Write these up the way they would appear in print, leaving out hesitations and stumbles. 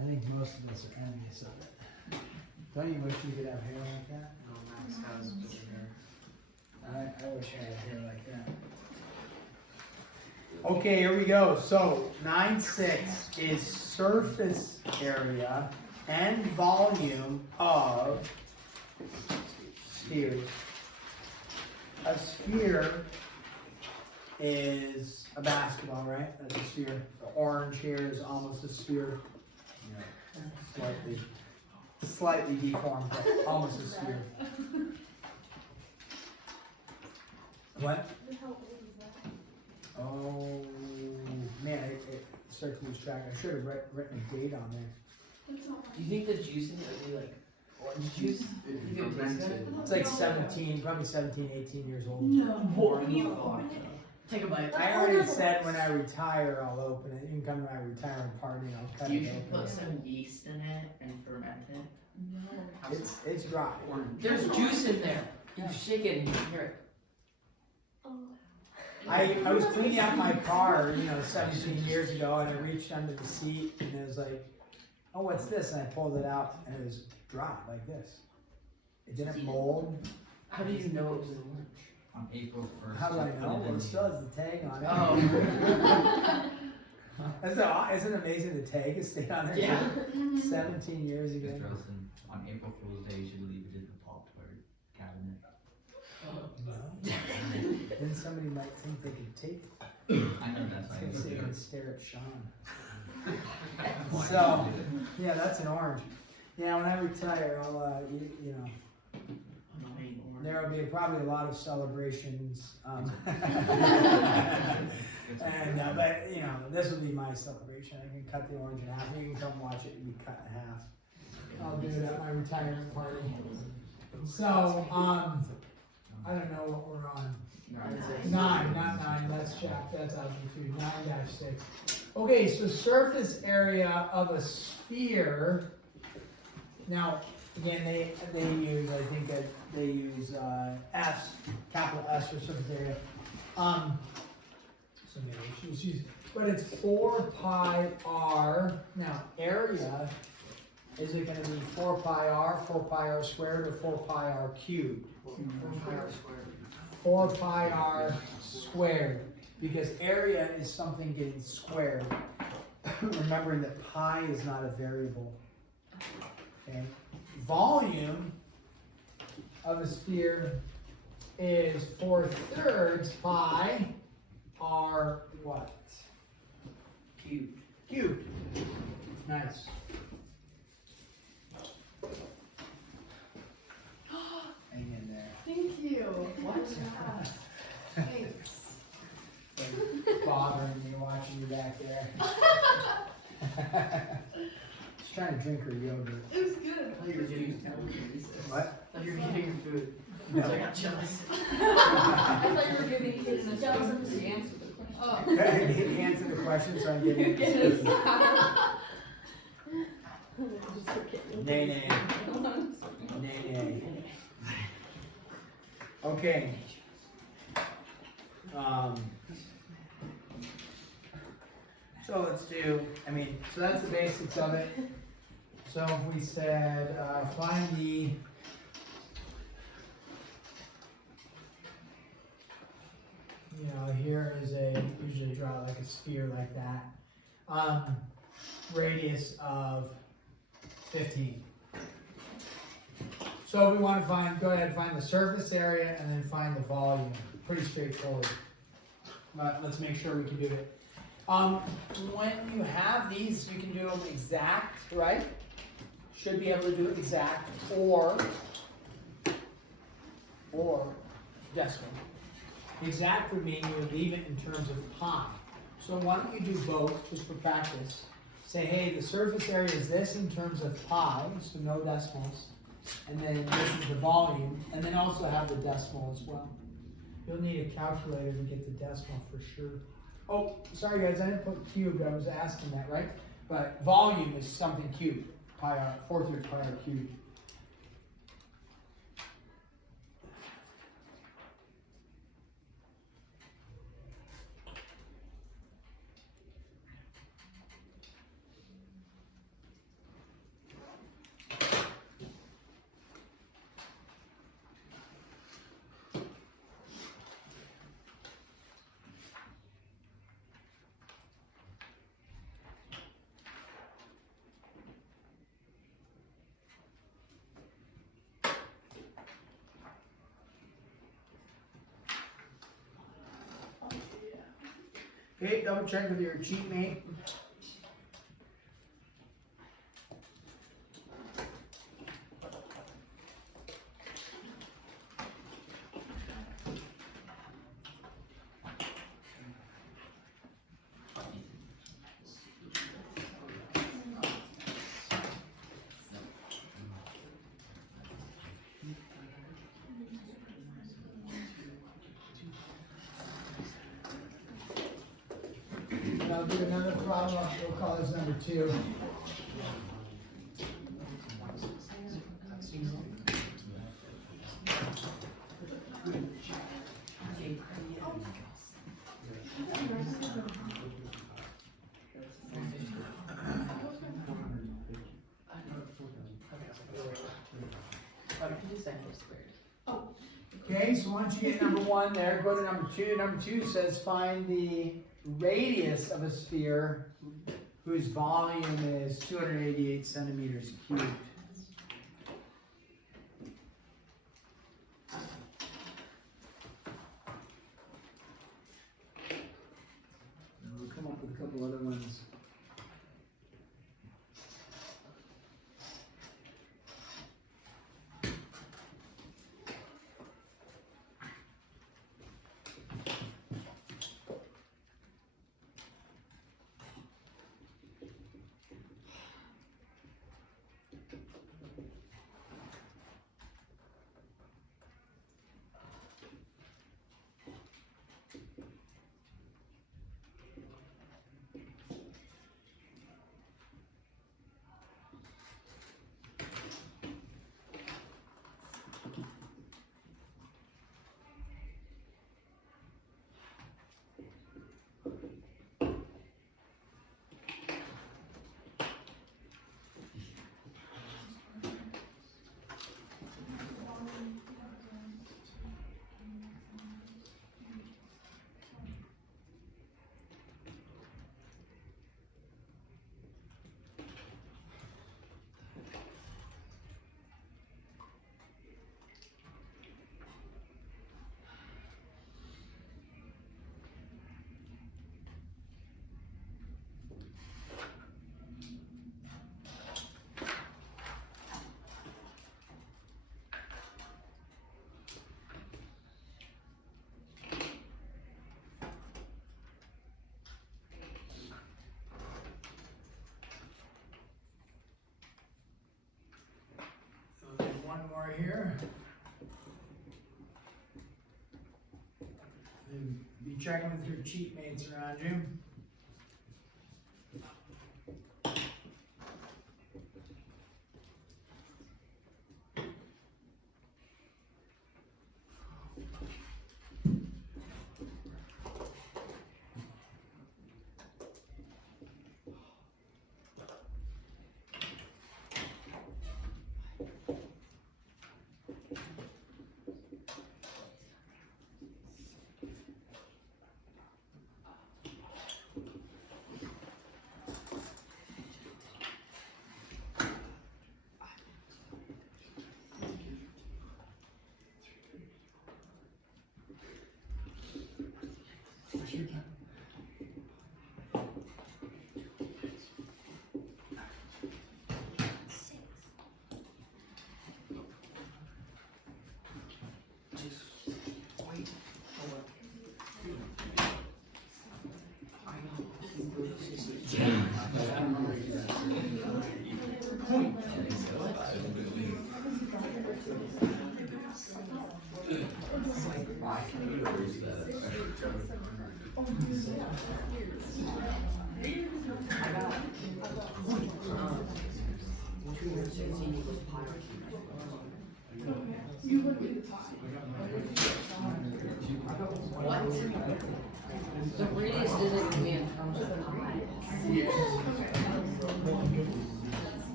I think most of us are envious of it. Don't you wish you could have hair like that? No, Max has bigger hair. I wish I had hair like that. Okay, here we go. So 9.6 is surface area and volume of spheres. A sphere is a basketball, right? That's a sphere. The orange here is almost a sphere. Slightly deformed, but almost a sphere. What? Oh man, it starts to lose track. I should have written a date on there. Do you think the juice in it would be like orange juice? Do you think it would taste good? It's like 17, probably 17, 18 years old. No. Take a bite. I already said when I retire, I'll open it. You can come to my retirement party and I'll cut You it should open. put some yeast in it and ferment it. No. It's dry. There's juice in there. You shake it and you hear it. I was cleaning out my car, 17 years ago, and I reached under the seat, and it was like, oh, what's this? And I pulled it out, and it was dry, like this. It didn't mold. How do you know it was an orange? On April 1st. How do I know? Well, it still has the tag on it. Oh. Isn't it amazing the tag is stayed on there? Yeah. 17 years ago. Mr. Wilson, on April Fool's Day, you should leave it in the Pop-Tart cabinet. No. Then somebody might think they could take it. I know that's It's how gonna you sit do and it. stare at Sean. So, yeah, that's an orange. Yeah, when I retire, I'll, Annoying orange. there will be probably a lot of celebrations. And, but, this will be my celebration. I can cut the orange in half. You can come watch it and be cut in half. I'll do it at my retirement party. So, I don't know what we're on. 9, not 9, that's algebra 2, 9-6. Okay, so surface area of a sphere. Now, again, they use, I think that they use S, capital S for surface area. So maybe we should use, but it's 4 pi r. Now, area, is it going to be 4 pi r squared, or 4 pi r cubed? 4 pi r squared, because area is something getting squared. Remembering that pi is not a variable. Okay. Volume of a sphere is 4/3 pi r what? Cubed. Cubed. Nice. Hang in there. Thank you. What? Thanks. Like bothering me watching you back there. Just trying to drink her yogurt. It was good. I thought you were getting your What? I thought you were getting your food. No. So I got jealous. I thought you were giving me the answer to the question. Oh. He answered the question, so I'm getting it. Nay, nay. Nay, nay. Okay. So let's do, so that's the basics of it. So if we said, find the here is usually draw like a sphere like that. Radius of 15. So we want to go ahead and find the surface area and then find the volume. Pretty straightforward. But let's make sure we can do it. When you have these, you can do them exact, right? Should be able to do it exact, or decimal. Exact would mean you would leave it in terms of pi. So why don't you do both, just for practice. Say, hey, the surface area is this in terms of pi, so no decimals. And then this is the volume, and then also have the decimal as well. You'll need a calculator to get the decimal for sure. Oh, sorry guys, I didn't put cubed, I was asking that, right? But volume is something cubed, pi r, 4/3 pi r cubed. Okay, double check with your cheat mate. And I'll do another problem, we'll call this number 2. Okay, so once you get number 1 there, go to number 2. Number 2 says find the radius of a sphere whose volume is 288 centimeters cubed. And we'll come up with a couple other ones. One more here. And be checking with your cheat mates around you. What? The radius isn't gonna be in terms of pi.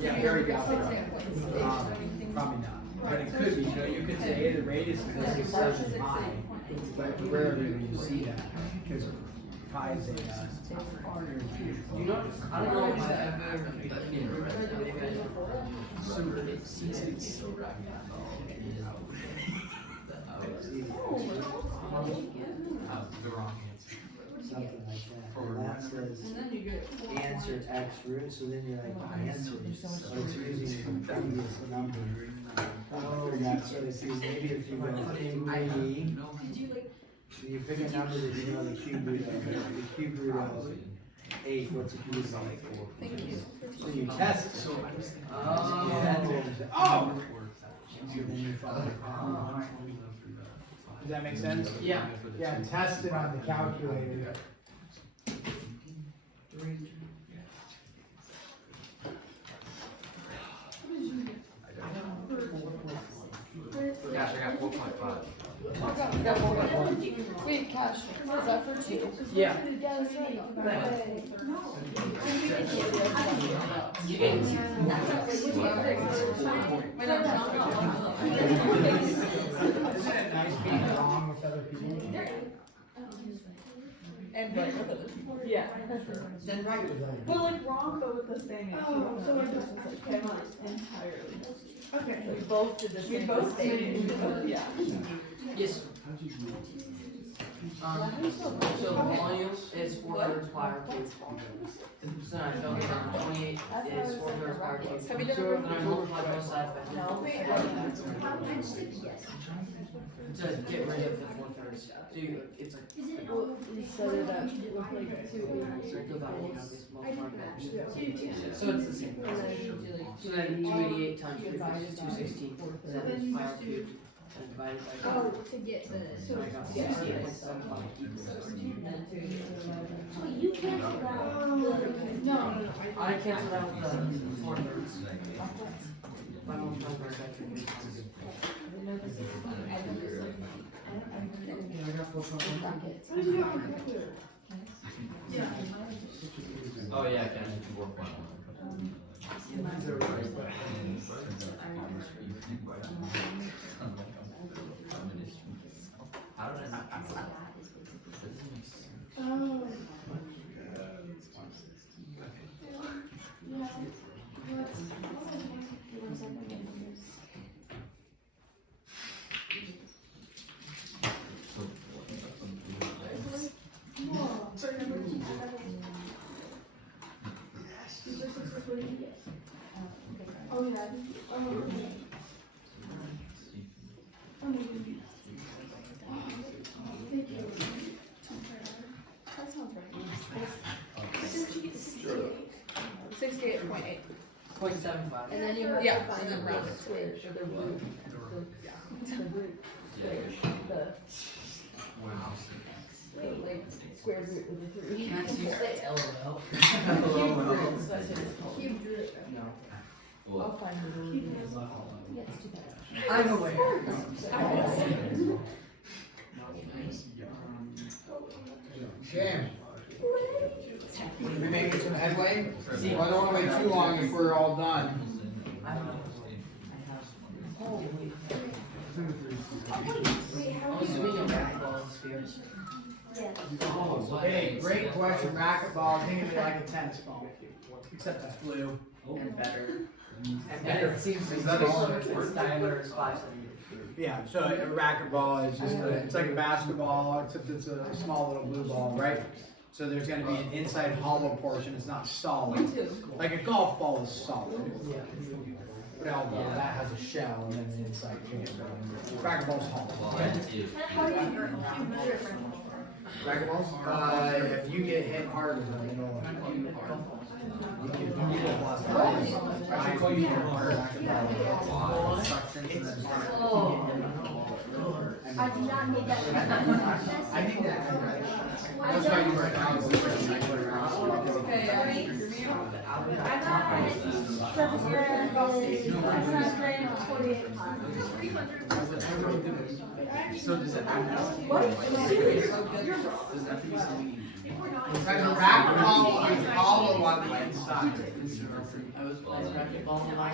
Yeah, very doubtful. Probably not. But it could be, you could say, hey, the radius of this is 7 pi, but rarely will you see that, because pi is zeta. You know, I don't know if I ever became The wrong answer. Something like that. And that says And then you get. answer x root, so then you're like answer. So it's using the previous number. Oh, yeah, so if you, maybe if you go 3, so you pick a number that you know the cube root of, the cube root of 8, what's the cube root of 4? Thank you. So you test it. Oh. Oh! So then you follow it. Does that make sense? Yeah. Yeah, test it on the calculator. Gosh, I got 4.5. I got one. Wait, Cash, is that for two? Yeah. Yeah, that's right. Isn't it nice being wrong with other people? And right with other people. Yeah. Then right with other people. Well, like wrong, but with the same answer. Oh, so it was like, okay, entirely. Okay. So we both did the same. We both did. Yeah. Yes. So volume is 4/3 pi r cubed. So I filled it out. 28 is 4/3 pi r cubed. Have you done And I multiply both sides by 2. To get rid of the 4/3. So you, it's like. We set it up with like two. So it's the same. So then 288 times 3 is 216. So that is pi r cubed. And divided by 2. Oh, to get the. So I got 68.75. So you canceled out the. No. I canceled out the 4/3. By multiplying by second. I got 4.1. Yeah. Oh, yeah, I can do 4.1. How did I not do that? That doesn't make sense. Oh. Oh, yeah. That sounds right. 68.8. 0.75. And then you have Yeah, to find and then the round root it. square, or the root, the root square, the like square root of the three. Can't see LOL. Cube root. No. I'll find the root. Yeah, it's too bad. I'm aware. Jam. We making some headway? Well, I don't wanna wait too long if we're all done. I have. Holy. Oh, so we can racquetball spheres. Hey, great question, racquetball, think of it like a tennis ball, except that's blue. And better. And better. It seems to be smaller. Its diameter is 5 centimeters. Yeah, so a racquetball is just, it's like a basketball, except it's a small little blue ball, right? So there's gonna be an inside hollow portion, it's not solid. Like a golf ball is solid. But that has a shell and then the inside can't. Racquetball's hollow. How do you measure it? Racquetballs? If you get hit hard with them, it'll. You can get lost. I call you racquetball. I did not need that. I think that's why you work out. Okay, I'm not, surface area is, it's not great, 48 pounds. So does that mean? What? Does that mean something? Racquetball is all on one side. I was playing racquetball in my.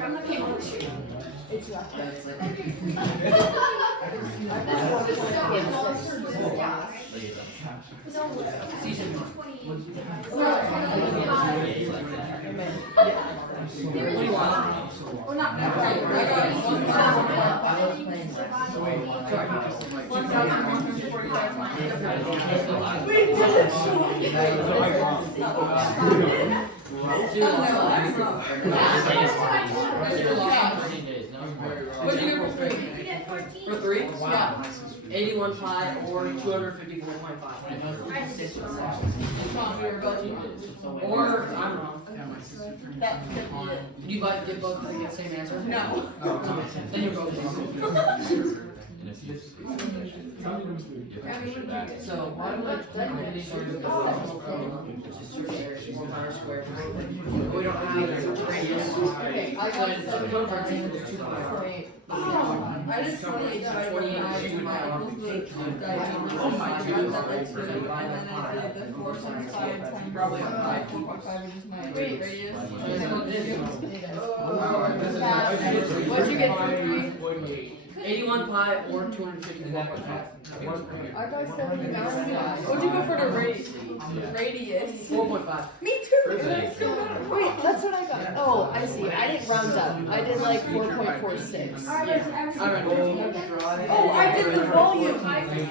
It's not. That's like. Season one. What'd you get for three? For three? Yeah. 81 pi or 254.5. Or, I'm wrong. That could be it. Did you guys get both the same answer? No. Then you're both wrong. So, why do I sort of go to surface area is 4 pi squared? We don't have a radius. Okay, I So got it's seven. 2 pi is 2 pi. I did 28 divided by 5 equals the diagonal. Oh my I got that like 2, and then I did the 4.5 times probably 5, 4.5, which is my radius. What'd you get for 3? 81 pi or 254.5. I got 79. What'd you go for the radius? 4.5. Me too. Wait, that's what I got. Oh, I see. I didn't round up. I did like 4.46. Oh, I did the volume. I did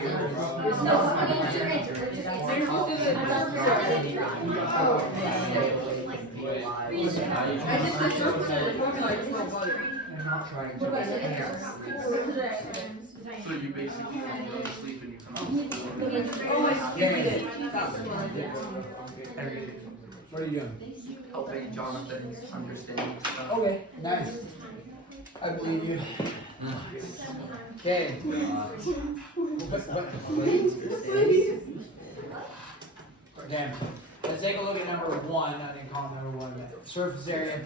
the surface of the formula. I just wrote volume. I'm not trying to. So you basically go to sleep and you come out. Oh, I skipped it. What are you doing? Helping Jonathan understand stuff. Okay, nice. I believe you. Okay. Okay, let's take a look at number 1. I didn't call it number 1 yet. Surface area.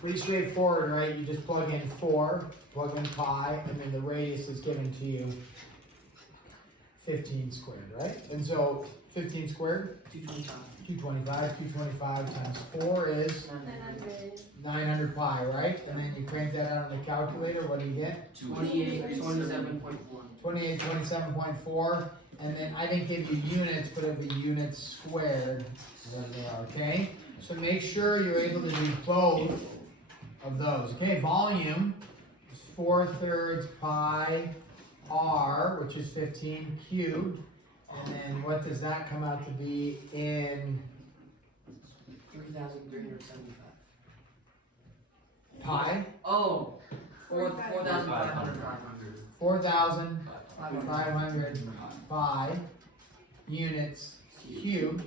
Pretty straightforward, right? You just plug in 4, plug in pi, and then the radius is given to you 15 squared, right? And so 15 squared, 225. 225 times 4 is 900 pi, right? And then you crank that out on the calculator, what do you get? 27.1. 2827.4, and then I didn't give you units, but it'll be units squared, whatever they are, okay? So make sure you're able to do both of those, okay? Volume is 4/3 pi r, which is 15 cubed, and then what does that come out to be in 3,375. pi? Oh, 4,500. 4,500 pi units cubed,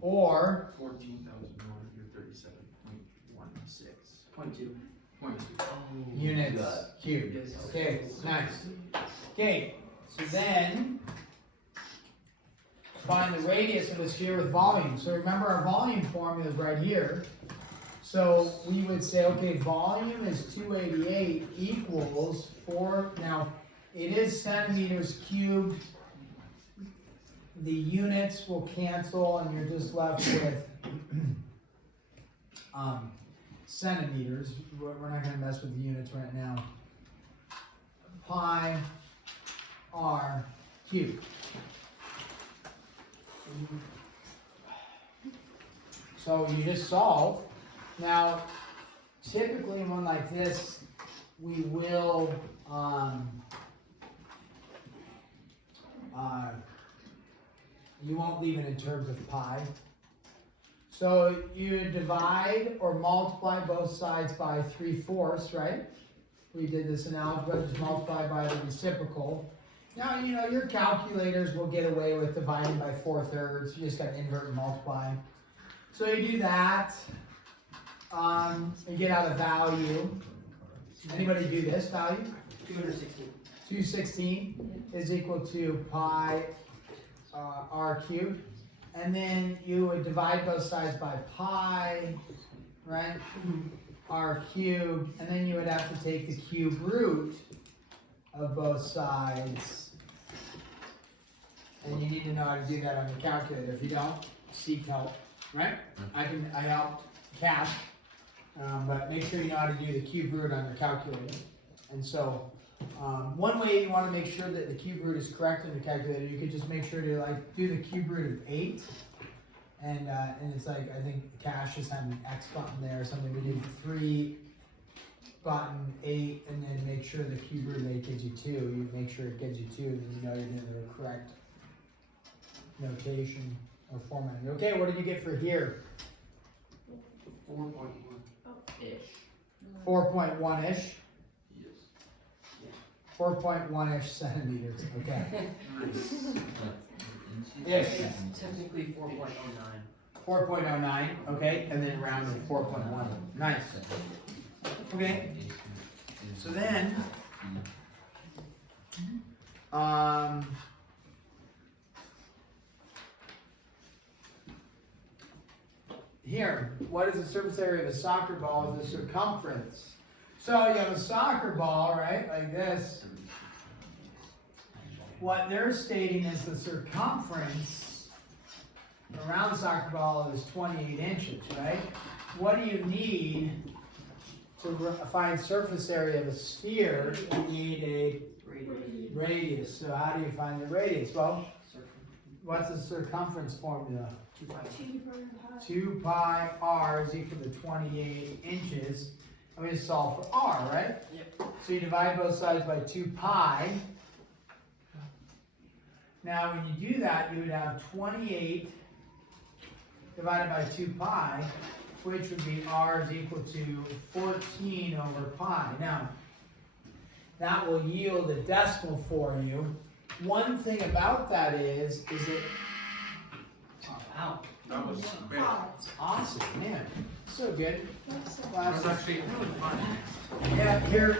or 14,137.16. 0.2. units cubed. Okay, nice. Okay, so then find the radius of a sphere with volume. So remember our volume formula is right here. So we would say, okay, volume is 288 equals 4. Now, it is centimeters cubed. The units will cancel and you're just left with centimeters. We're not going to mess with the units right now. Pi r cubed. So you just solve. Now, typically in one like this, we will you won't leave it in terms of pi. So you divide or multiply both sides by 3/4, right? We did this in algebra, just multiply by the reciprocal. Now, you know, your calculators will get away with dividing by 4/3. You just got to invert and multiply. So you do that, and get out a value. Anybody do this value? 216. 216 is equal to pi r cubed. And then you would divide both sides by pi, right? R cubed. And then you would have to take the cube root of both sides. And you need to know how to do that on the calculator. If you don't, seek help, right? I helped Cash, but make sure you know how to do the cube root on the calculator. And so, one way you want to make sure that the cube root is correct in the calculator, you could just make sure to like do the cube root of 8. And it's like, I think Cash just had an X button there or something. We did 3 button 8, and then make sure the cube root of 8 gives you 2. You make sure it gives you 2, and then you know you're doing the correct notation or formatting. Okay, what did you get for here? 4.1-ish. 4.1-ish? Yes. 4.1-ish centimeters, okay. Yes. It's technically 4.09. 4.09, okay, and then rounded 4.1. Nice. Okay, so then, here, what is the surface area of a soccer ball is the circumference. So you have a soccer ball, right, like this. What they're stating is the circumference around the soccer ball is 28 inches, right? What do you need to find surface area of a sphere? You need a radius. So how do you find the radius? Well, what's the circumference formula? 2 pi r is equal to 28 inches. I'm going to solve for r, right? Yep. So you divide both sides by 2 pi. Now when you do that, you would have 28 divided by 2 pi, which would be r is equal to 14 over pi. Now, that will yield a decimal for you. One thing about that is it, Wow. That was big. it's awesome, man, so good. That was actually really fun. Yeah, here,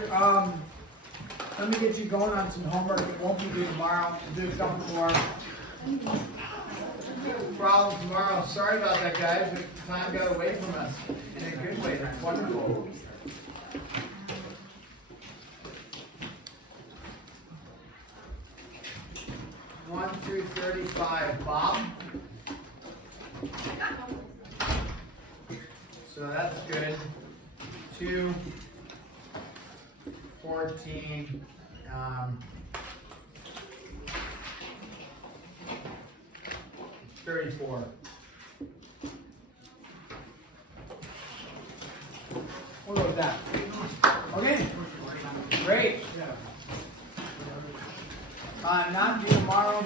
let me get you going on some homework. It won't be due tomorrow. We'll do a couple more problems tomorrow. Sorry about that, guys, but time got away from us in a good way. That's wonderful. One through 35, Bob. So that's good. 2, 14, 34. We'll go with that. Okay, great. Not due tomorrow.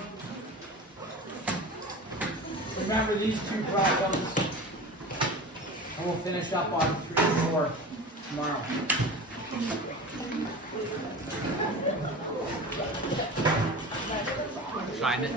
Remember these 2 problems, and we'll finish up on 3 and 4 tomorrow. Simon.